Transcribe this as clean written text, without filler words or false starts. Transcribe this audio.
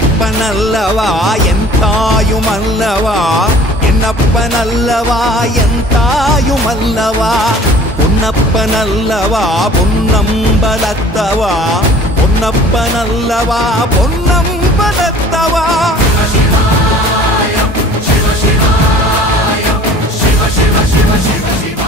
என்னப்பனல்லவா N தாயுமல்லவா என்னப்பனல்லவா N தாயுமல்லவா பொன்னப்பனல்லவா பொன்னம்பலத்தவா பொன்னப்பனல்லவா பொன்னம்பலத்தவா Shiva Shiva Shiva Shiva Shiva Shiva Shiva